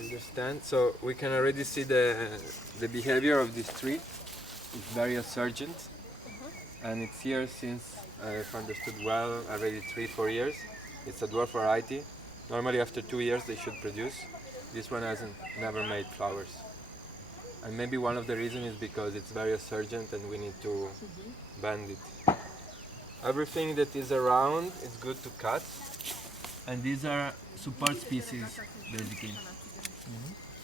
understand. So we can already see the behavior of this tree. It's very resurgent, and it's here since, if understood well, already 3-4 years. It's a dwarf variety. Normally after 2 years they should produce. This one hasn't never made flowers. And maybe one of the reasons is because it's very resurgent and we need to bend it. Everything that is around is good to cut. And these are support species, basically.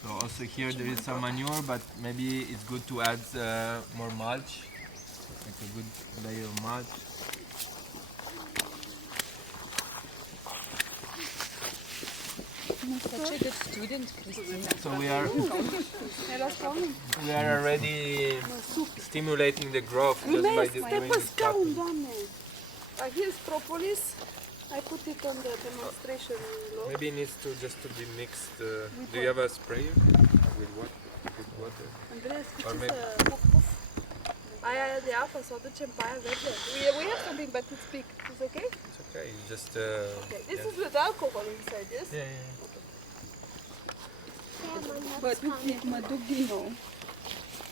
So also here there is some manure, but maybe it's good to add more mulch, like a good layer of mulch. Such a good student, Christina. So we are already stimulating the growth just by doing this cutting. Here's propolis. I put it on the demonstration log. Maybe it needs to just to be mixed. Do you have a sprayer with what? With water? Andreas, Or ce maybe- să puf. Aia de apă, să o ducem pe aia verde. We have something, but it's big. It's okay? It's okay. You just. Okay. This is with alcohol inside, yes? Yeah, yeah. But mă duc din nou.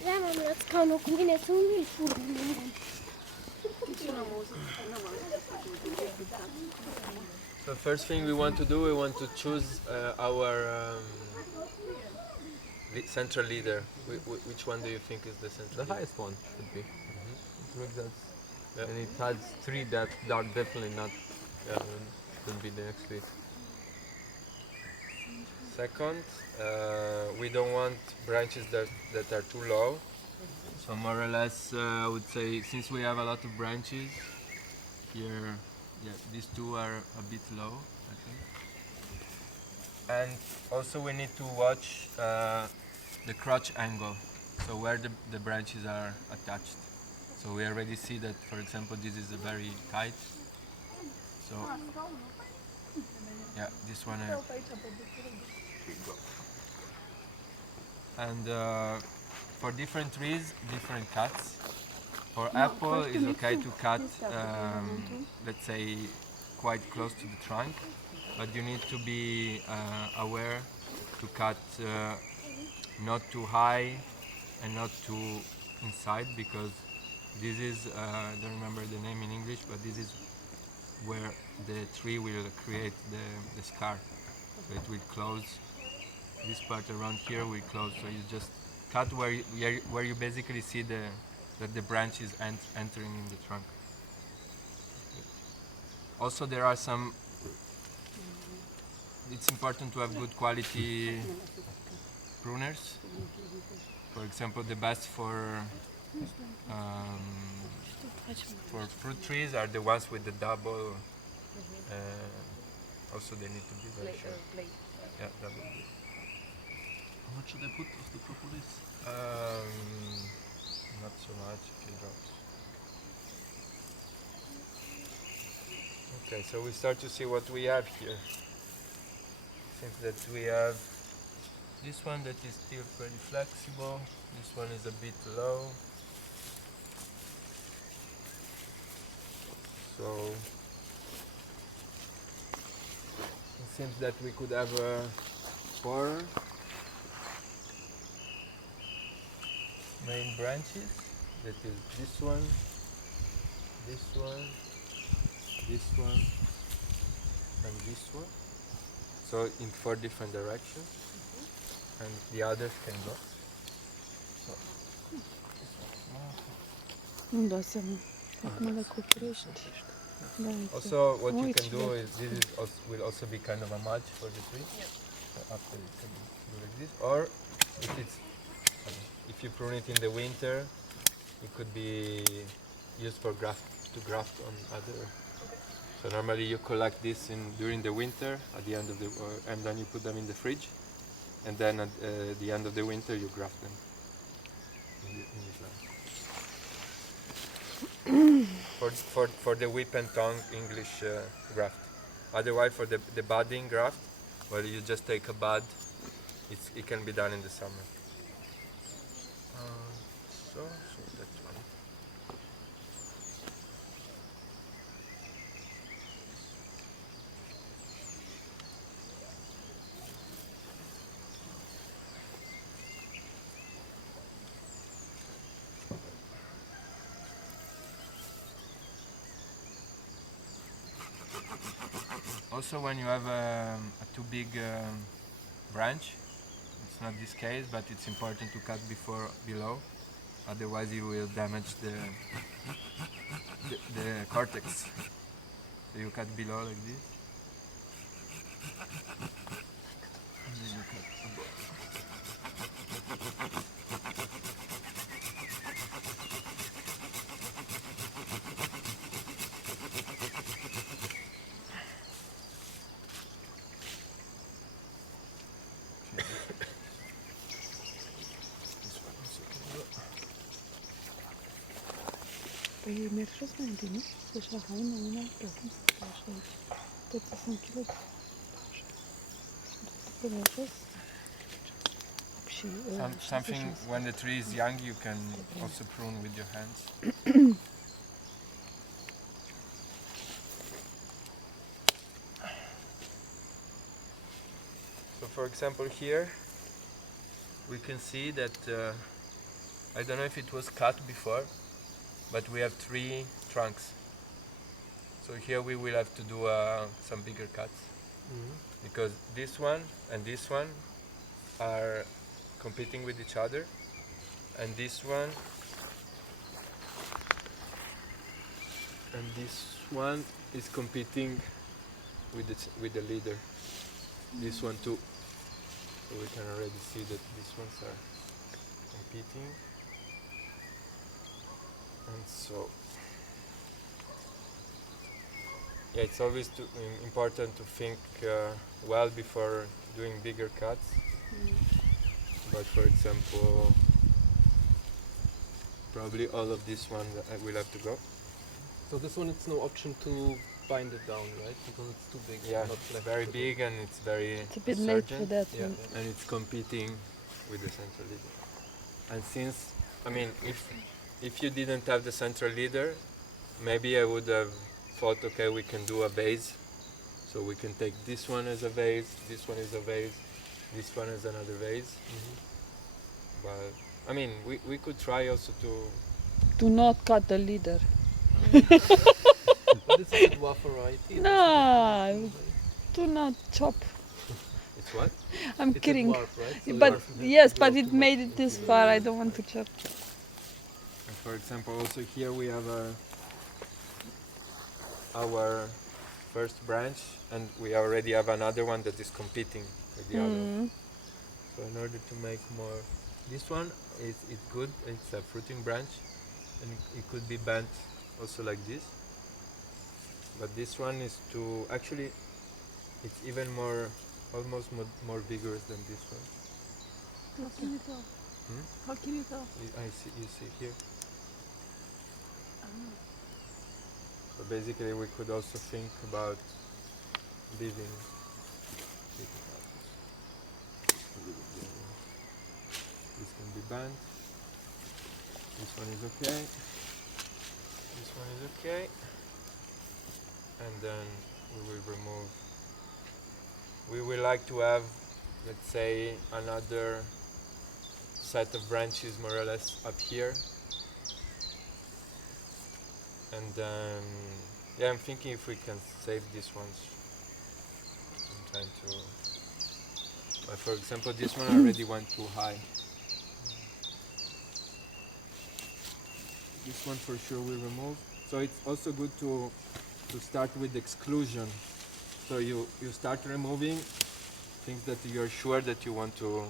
Da, m-am luat scaunul cu mine să nu-i fură. So first thing we want to do, we want to choose our central leader. Which one do you think is the central The leader? highest one should be. And it has 3 that are definitely not will be the next week. Second, we don't want branches that are too low. So more or less, I would say, since we have a lot of branches here, yeah, these two are a bit low, I think. And also we need to watch the crotch angle, so where the branches are attached. So we already see that, for example, this is a very tight. So yeah, this one. And for different trees, different cuts. For apple, it's okay to cut, let's say, quite close to the trunk, but you need to be aware to cut not too high and not too inside, because this is, I don't remember the name in English, but this is where the tree will create the scar. So it will close. This part around here will close, so you just cut where you basically see that the branch is entering in the trunk. Also, there are some. It's important to have good quality pruners. For example, the best for fruit trees are the ones with the double. Also, they need to be very sharp. Yeah, double blade. How much should I put of the propolis? Not so much, a few drops. Okay, so we start to see what we have here. Seems that we have this one that is still pretty flexible. This one is a bit low. So it seems that we could have 4 main branches. That is this one, this one, this one, and this one. So in 4 different directions, and the others can go. So, Nu-mi dau seama. Acum le cuprești. also, what you can do is this is also, will also be kind of a mulch for the tree. So after it can do like this, or if you prune it in the winter, it could be used for graft on other. So normally you collect this during the winter at the end of the and then you put them in the fridge, and then at the end of the winter you graft them in this land. For the whip and tongue English graft. Otherwise, for the budding graft, well, you just take a bud. It can be done in the summer. So that's one. also when you have a too big branch, it's not this case, but it's important to cut below, otherwise you will damage the cortex. So you cut below like this. And then you cut above. Păi mergi jos mai întâi, nu? Deci la una, plăcând așa aici. Tot să sunt kilot. După mergi jos. Și, Something when the tree is young, you can also prune with your hands. So, for example, here we can see that I don't know if it was cut before, but we have 3 trunks. So here we will have to do some bigger cuts, because this one and this one are competing with each other, and this one is competing with the leader. This one too. So we can already see that these ones are competing, and so yeah, it's always important to think well before doing bigger cuts. But for example, probably all of this one will have to go. So this one, it's no option to bind it down, right? Because it's too big. Yeah, not it's very big and it's very it's a bit late for that Yeah. one. and it's competing with the central leader. And since, I mean, if you didn't have the central leader, maybe I would have thought, okay, we can do a vase. So we can take this one as a vase, this one is a vase, this one is another vase. But I mean, we could try also to. Do not cut the leader. But this is a dwarf variety. No, do not chop. It's what? I'm It's kidding. a dwarf, right? So But dwarf has yes, to grow but it too made much it this before- far. I don't want to chop. And for example, also here we have our first branch, and we already have another one that is competing with the other one. So in order to make more, this one it's good. It's a fruiting branch, and it could be bent also like this. But this one is to actually, it's even more, almost more vigorous than this one. How can you tell? How can you tell? You see here. So basically, we could also think about leaving. This can be bent. This one is okay. This one is okay. And then we will remove. We will like to have, let's say, another set of branches more or less up here. And then, yeah, I'm thinking if we can save these ones. I'm trying to. But for example, this one already went too high. This one for sure we remove. So it's also good to start with exclusion. So you start removing things that you're sure that you want to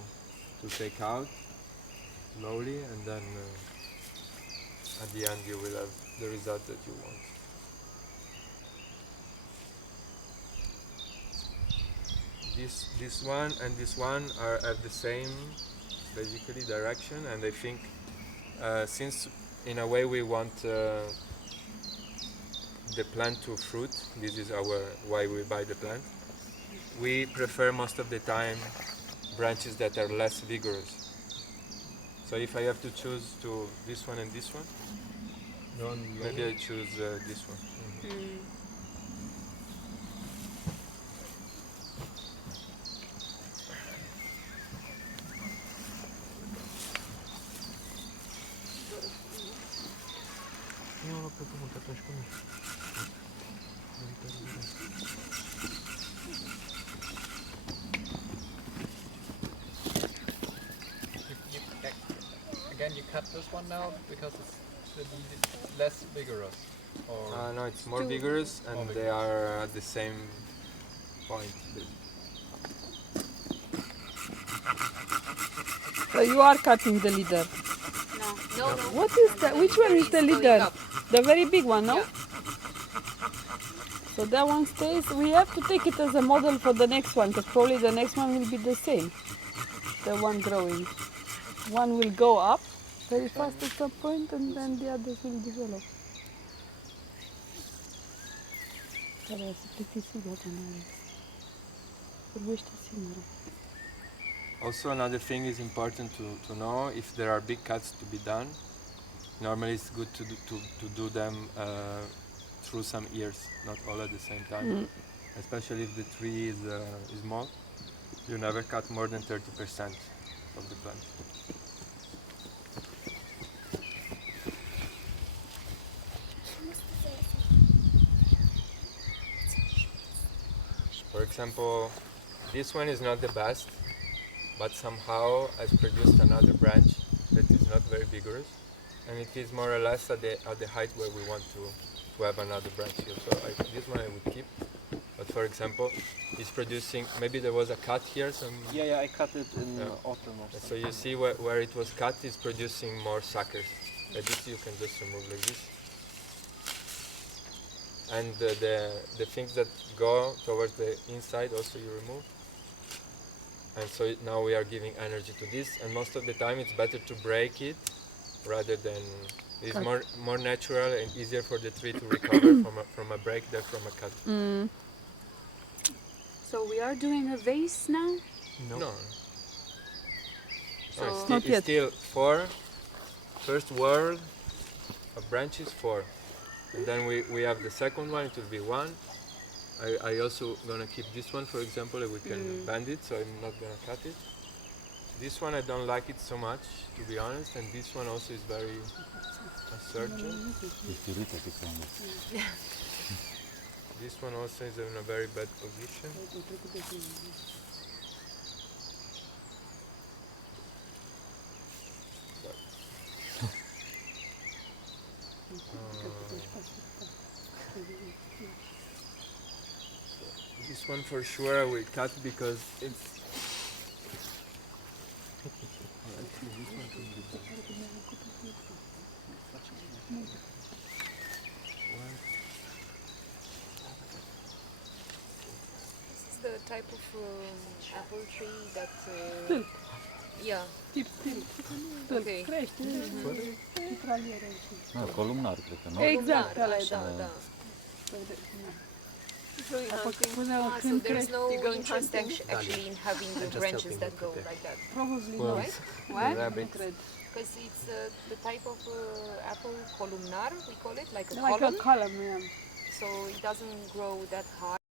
take out slowly, and then at the end you will have the result that you want. This one and this one have the same basically direction, and I think since in a way we want the plant to fruit, this is why we buy the plant, we prefer most of the time branches that are less vigorous. So if I have to choose to this one and this one, maybe I choose this one. Eu não plăcut mult atunci cu mine. can you cut this one now because it's less vigorous? Or No, it's more vigorous and More they are at the same point. So you are cutting the leader. No. What is that? Which one is the leader? The very big one, no? Yeah. So that one stays. We have to take it as a model for the next one, because probably the next one will be the same. The one growing. One will go up very fast at some point, and then the others will develop. Care să plictisiți gata noi. Vorbește singură. Also, another thing is important to know if there are big cuts to be done. Normally, it's good to do them through some years, not all at the same time. Especially if the tree is small, you never cut more than 30% of the plant. For example, this one is not the best, but somehow has produced another branch that is not very vigorous, and it is more or less at the height where we want to have another branch here. So this one I would keep, but for example, it's producing, maybe there was a cut here, Yeah, I cut it in autumn or something. so you see where it was cut is producing more suckers. Like this you can just remove like this. And the things that go towards the inside also you remove. And so now we are giving energy to this, and most of the time it's better to break it rather than, it's more natural and easier for the tree to recover from a break than from a cut. So we are doing a vase now? No. So It's still 4, first whorl of branches 4. And then we have the second one, it will be 1. I also gonna keep this one, for example, if we can bend it, so I'm not gonna cut it. This one I don't like it so much, to be honest, and this one also is very assertion. This one also is in a very bad position. This one for sure I will cut because it's This is the type of apple tree that. Yeah. Tip. Okay. Crește. Titraliere. Columnar, cred că, nu? Exact, ăla e, Așa, da. da. So you're Când There's no going interest hunting? actually in having the branches that go like that. Probably Well, not. What? Nu cred. Because it's the type of apple columnar, we call it, like a Like a column. column, yeah. So it doesn't grow that high.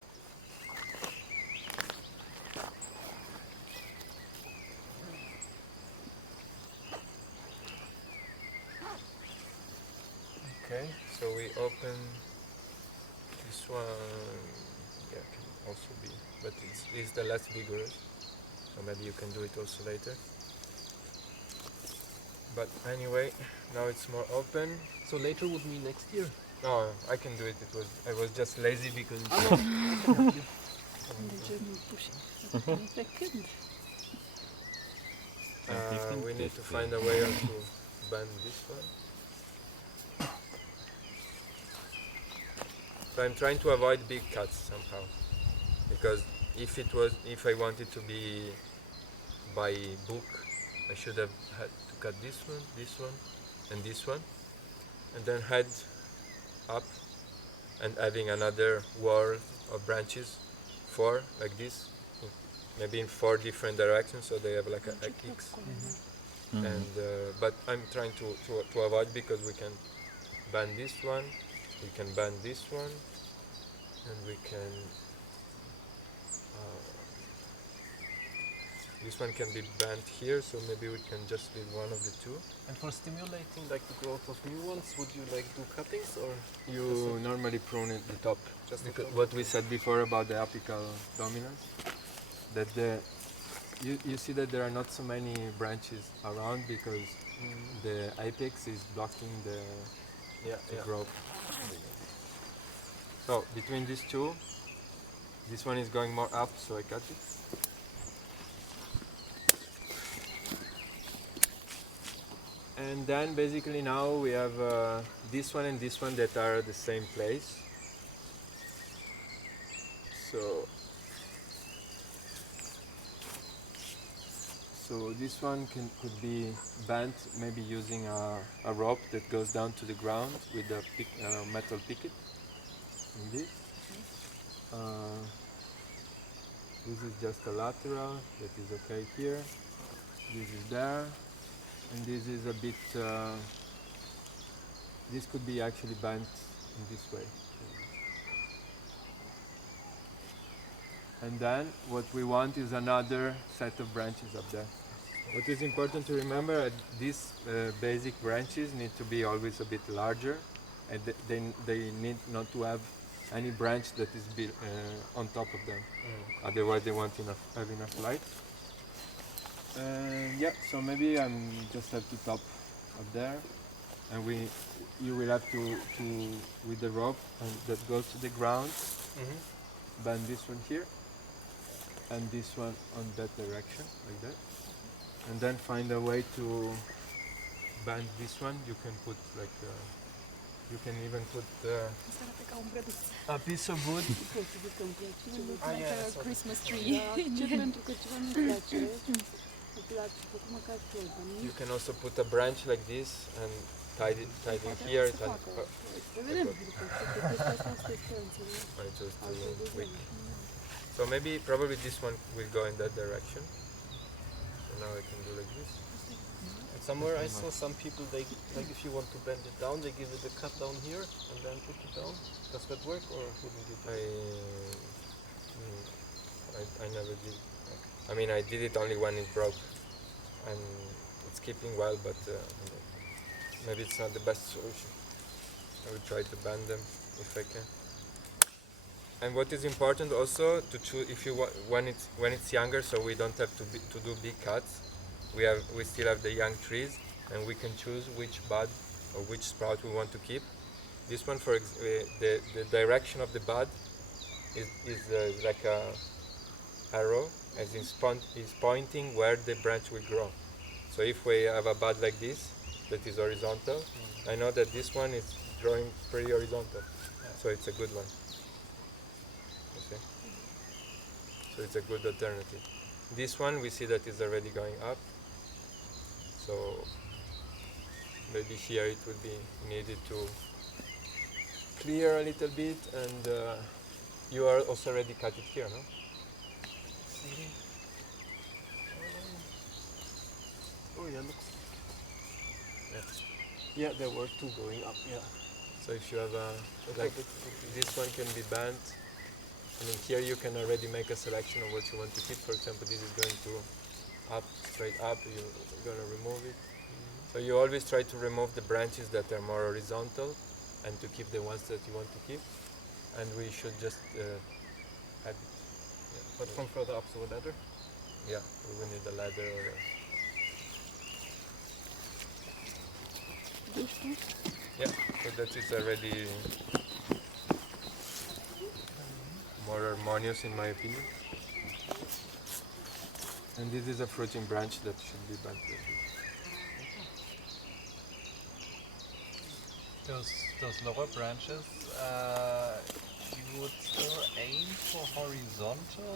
okay. So we open this one. Yeah, can also be, but it's the less vigorous. So maybe you can do it also later. But anyway, now it's more open. so later would mean next year. No, I can do it. I was just lazy because we need to find a way how to bend this one. So I'm trying to avoid big cuts somehow, because if I wanted to be by book, I should have had to cut this one, and this one, and then head up and having another wall of branches, 4 like this, maybe in 4 different directions, so they have like a X. And but I'm trying to avoid, because we can bend this one, we can bend this one, and we can this one can be bent here, so maybe we can just leave one of the 2. And for stimulating like the growth of new ones, would you like do cuttings or You normally prune it the top, just the because top? what we said before about the apical dominance, that you see that there are not so many branches around because the apex is blocking the growth. So between these two, this one is going more up, so I cut it. And then basically now we have this one and this one that are at the same place. So this one could be bent, maybe using a rope that goes down to the ground with a metal picket. Like this. This is just a lateral that is okay here. This is there, and this is a bit. This could be actually bent in this way. And then what we want is another set of branches up there. What is important to remember, these basic branches need to be always a bit larger, and they need not to have any branch that is on top of them. Otherwise they won't have enough light. Yeah, so maybe I'm just have to top up there, and you will have to with the rope that goes to the ground, bend this one here, and this one on that direction, like that. And then find a way to bend this one. You can put like, you can even put a piece of wood. Like a Christmas tree. You can also put a branch like this and tie it here. I chose too weak. So maybe probably this one will go in that direction. So now I can do like this. Somewhere I saw some people, they like if you want to bend it down, they give it a cut down here and then put it down. Does that work or wouldn't it? I never did. I mean, I did it only when it broke, and it's keeping well, but maybe it's not the best solution. I will try to bend them if I can. And what is important also to choose if you when it's younger, so we don't have to do big cuts. We still have the young trees, and we can choose which bud or which sprout we want to keep. This one, for the direction of the bud is like a arrow, as is pointing where the branch will grow. So if we have a bud like this that is horizontal, I know that this one is growing pretty horizontal, so it's a good one. You see? So it's a good alternative. This one we see that is already going up, so maybe here it would be needed to clear a little bit, and you are also already cut it here, no? Oh yeah, looks. Yeah, there were two going up. Yeah. So if you have this one can be bent. I mean, here you can already make a selection of what you want to keep. For example, this is going to up, straight up. You're going to remove it. So you always try to remove the branches that are more horizontal, and to keep the ones that you want to keep. And we should just add it. Yeah. But from further up to a ladder? Yeah, we will need a ladder or yeah, so that is already more harmonious in my opinion. And this is a fruiting branch that should be bent. Those lower branches, you would still aim for horizontal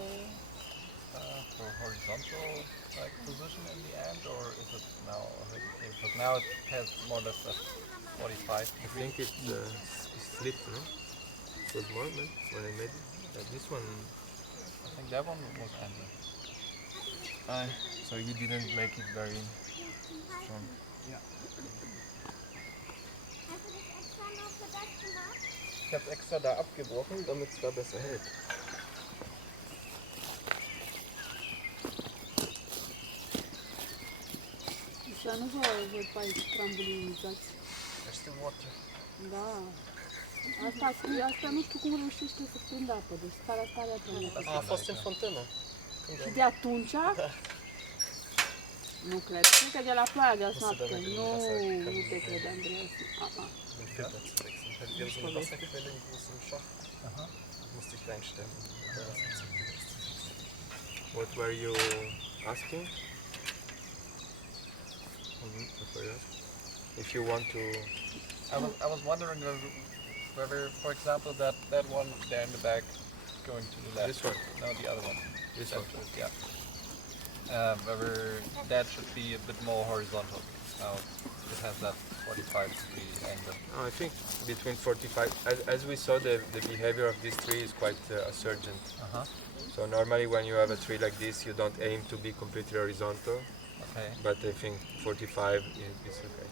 like position in the end, or is it now already? Because now it has more or less a 45 I degree. think it slipped, no? It was more when I made it. This one. I think that one was ending. So you didn't make it very strong. Yeah. Ich habe extra da abgebrochen, damit es da besser hält. Așa nu vă văd pe aici trambulinizați. There's still water. Da. Asta nu știu cum reușește să prindă apă, deci starea tare A fost în fontană. Și de atunci Nu cred. Cred că de la ploaia de azi Musst du noapte. dann in Nu, Wasser nu te können, cred, Andreea. den Filter zu wechseln. Wir haben so eine Wasserquelle im großen Schacht. Das musste ich reinstellen. Da das jetzt so viel ist. What were you asking? What were you asking? If you want to... I was wondering whether, for example, that one there in the back going to the left. This one? No, the other one. This That one? should, yeah. Whether that should be a bit more horizontal. Now it has that 45-degree angle. I think between 45, as we saw, the behavior of this tree is quite assergent. So normally when you have a tree like this, you don't aim to be completely horizontal, Okay. but I think 45 is okay.